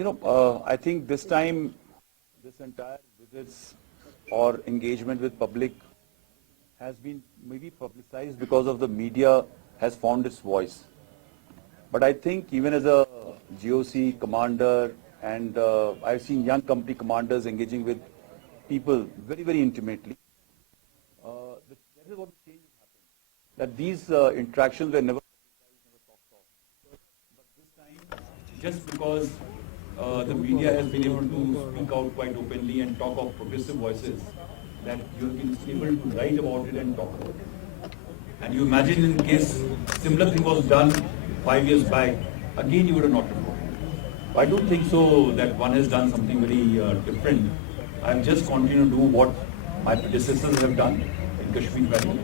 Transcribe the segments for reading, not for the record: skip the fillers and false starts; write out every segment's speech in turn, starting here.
I think this time, this entire visits or engagement with public has been maybe publicized because of the media has found its voice. But I think even as a GoC commander, and I've seen young company commanders engaging with people very, very intimately, that is what the change has happened. That these interactions were never talked of. But this time, just because the media has been able to speak out quite openly and talk of progressive voices, that you have been able to write about it and talk about it. And you imagine in case similar thing was done 5 years back, again you would have not reported. I don't think so that one has done something very different. I've just continued to do what my predecessors have done in Kashmir Valley.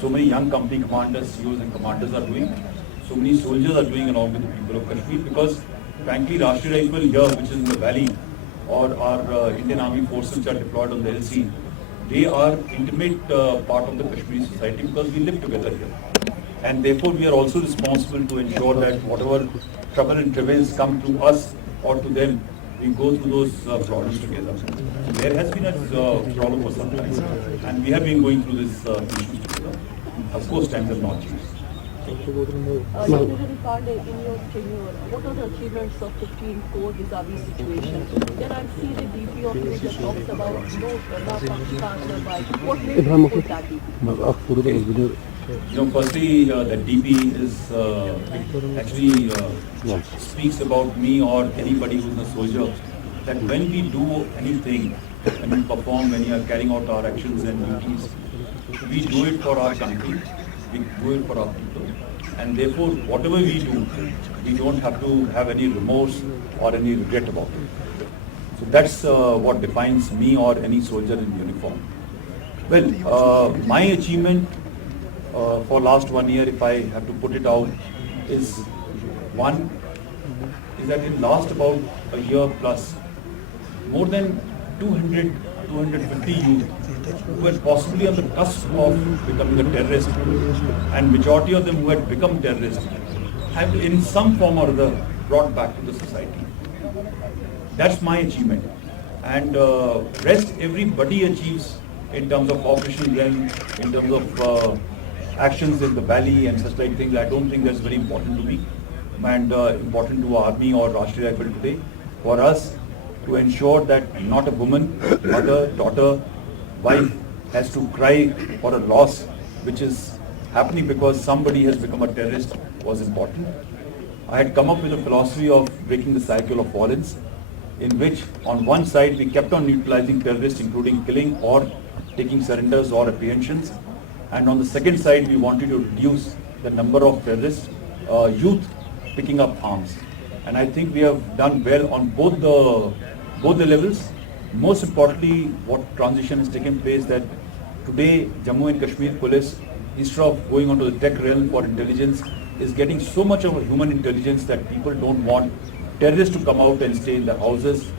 So many young company commanders, CEOs and commanders are doing. So many soldiers are doing along with the people of Kashmir, because frankly Rashtriya Rifle here, which is in the valley, or our Indian Army forces which are deployed on the LC, they are intimate part of the Kashmiri society because we live together here. And therefore we are also responsible to ensure that whatever trouble and travails come to us or to them, we go through those problems together. So there has been a problem for some time, and we have been going through this issues together. Of course, times have not changed. Lieutenant Pandey, in your tenure, what are the achievements of 15 core vis-a-vis situation? Then I see the DP of you that talks about no Pakistan survive. What made you put that DP? Firstly, the DP is actually speaks about me or anybody who's a soldier, that when we do anything, when we perform, when we are carrying out our actions and duties, we do it for our country, we do it for our people, and therefore whatever we do, we don't have to have any remorse or any regret about it. So that's what defines me or any soldier in uniform. Well, my achievement for last 1 year, if I have to put it out, is that in last about a year plus, more than 250 youth who were possibly on the cusp of becoming a terrorist, and majority of them who had become terrorists, have in some form or other brought back to the society. That's my achievement. And rest everybody achieves in terms of operational realm, in terms of actions in the valley and such like things. I don't think that's very important to me and important to Army or Rashtriya Rifle today. For us to ensure that not a woman, mother, daughter, wife has to cry for a loss which is happening because somebody has become a terrorist was important. I had come up with a philosophy of breaking the cycle of violence, in which on one side we kept on neutralizing terrorists, including killing or taking surrenders or apprehensions. And on the second side, we wanted to reduce the number of terrorists, youth picking up arms. And I think we have done well on both the levels. Most importantly, what transition has taken place, that today Jammu and Kashmir Police, instead of going onto the tech realm for intelligence, is getting so much of a human intelligence that people don't want terrorists to come out and stay in their houses.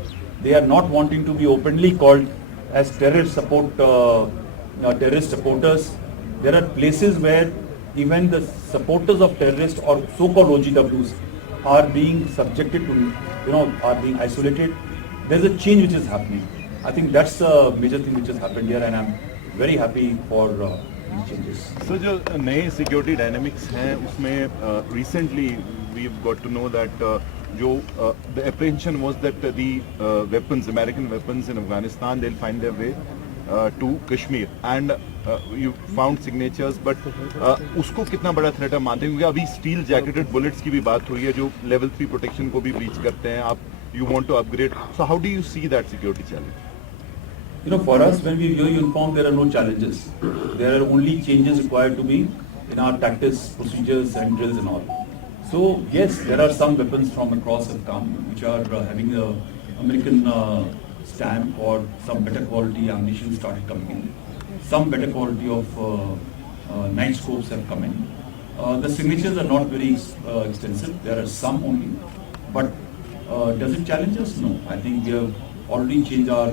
They are not wanting to be openly called as terrorist supporters. There are places where even the supporters of terrorists or so-called OGWs are being subjected to, are being isolated. There's a change which is happening. I think that's a major thing which has happened here, and I'm very happy for these changes. So, जो नए security dynamics हैं, उसमें recently we've got to know that the apprehension was that the weapons, American weapons in Afghanistan, they'll find their way to Kashmir, and you found signatures, but उसको कितना बड़ा threat आप मानते हैं? क्योंकि अभी steel jacketed bullets की भी बात हुई है जो level 3 protection को भी breach करते हैं. You want to upgrade. So how do you see that security challenge? For us, when we wear uniform, there are no challenges. There are only changes required to be in our tactics, procedures, and drills and all. So yes, there are some weapons from across have come which are having the American stamp, or some better quality ammunition started coming in. Some better quality of night scopes have come in. The signatures are not very extensive. There are some only, but does it challenge us? No. I think we have already changed our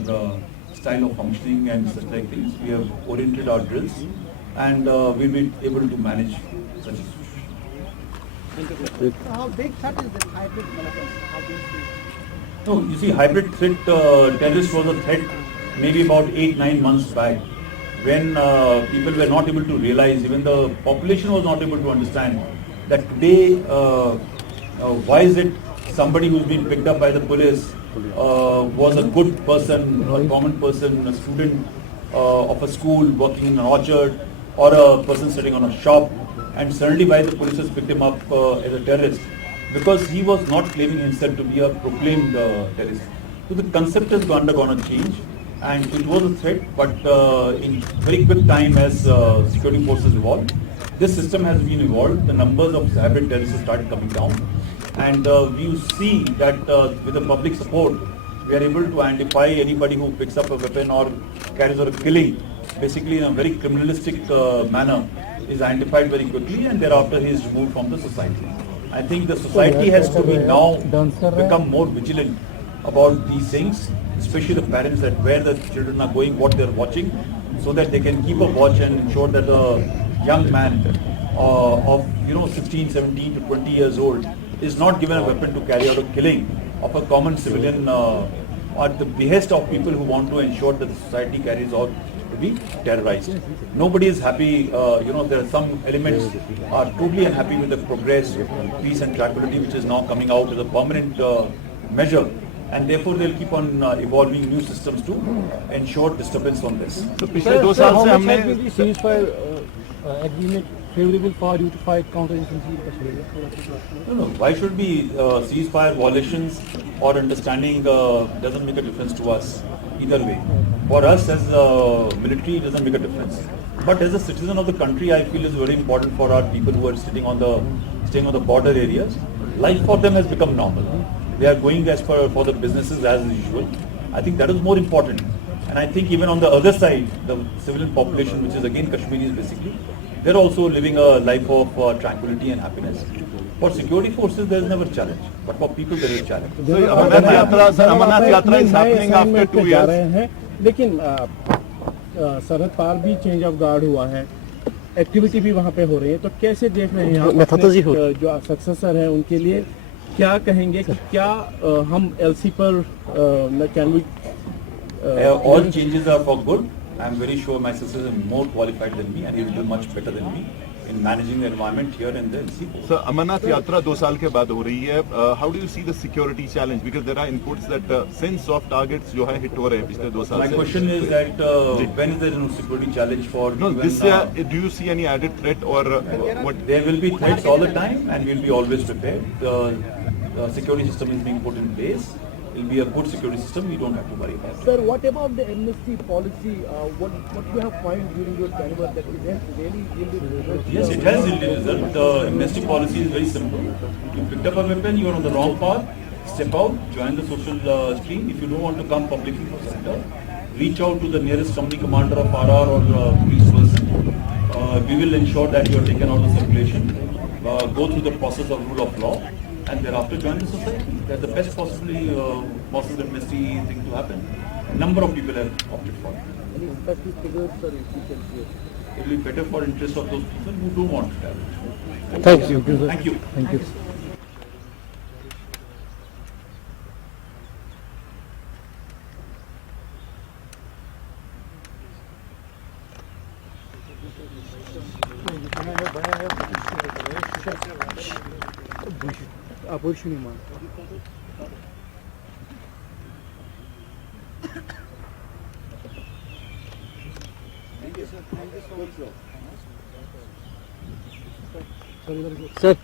style of functioning and such like things. We have oriented our drills, and we'll be able to manage such a situation. So how big threat is the hybrid militants? How do you see? No, you see, hybrid threat terrorist was a threat maybe about 8-9 months back, when people were not able to realize, even the population was not able to understand that today, why is it somebody who's been picked up by the police was a good person, a common person, a student of a school working in an orchard, or a person sitting on a shop, and suddenly why the police has picked him up as a terrorist? Because he was not claiming himself to be a proclaimed terrorist. So the concept has undergone a change, and it was a threat, but in very quick time as security forces evolved, this system has been evolved, the numbers of hybrid terrorists started coming down, and we see that with the public support, we are able to identify anybody who picks up a weapon or carries out a killing, basically in a very criminalistic manner, is identified very quickly, and thereafter he is removed from the society. I think the society has to be now become more vigilant about these things, especially the parents, that where the children are going, what they are watching, so that they can keep a watch and ensure that a young man of 16, 17 to 20 years old is not given a weapon to carry out a killing of a common civilian at the behest of people who want to ensure that the society carries out to be terrorized. Nobody is happy, there are some elements are totally unhappy with the progress, peace and tranquility which is now coming out as a permanent measure, and therefore they'll keep on evolving new systems to ensure disturbance on this. So पिछले 2 साल से हमने agreement favorable for you to fight counterinsurgency in Kashmir? No, why should be ceasefire violations or understanding doesn't make a difference to us either way. For us as military, it doesn't make a difference. But as a citizen of the country, I feel it's very important for our people who are staying on the border areas. Life for them has become normal. They are going as for the businesses as usual. I think that is more important. And I think even on the other side, the civilian population, which is again Kashmiris basically, they're also living a life of tranquility and happiness. For security forces, there is never a challenge, but for people, there is a challenge. So Amarnath Yatra is happening after 2 years. लेकिन सरहद पार भी change of guard हुआ है, activity भी वहाँ पे हो रही है, तो कैसे देख रहे हैं आप जो सक्सेसर है उनके लिए क्या कहेंगे कि क्या हम एलसी पर can we all changes are for good. I am very sure my successor is more qualified than me, and he will do much better than me in managing the environment here and there. So Amarnath Yatra 2 साल के बाद हो रही है. How do you see the security challenge? Because there are inputs that since soft targets जो है hit हो रहे हैं पिछले 2 साल My से. question is that when is there no security challenge for? No, even, this year, do you see any added threat or what? There will be threats all the time, and we will be always prepared. The security system is being put in place. It will be a good security system. We don't have to worry about it. Sir, what about the amnesty policy? What you have found during your tenure that it has really yielded results? Yes, it has yielded result. The amnesty policy is very simple. You picked up a weapon, you are on the wrong path, step out, join the social stream. If you don't want to come publicly for center, reach out to the nearest company commander of RR or police person. We will ensure that you are taken out of circulation. Go through the process of rule of law, and thereafter join the society. That's the best possible amnesty thing to happen. A number of people have opted for it. Any specific figures, sir, if you can share? It will be better for interest of those people who do want to travel. Thank you. Thank you. Thank you. Sir,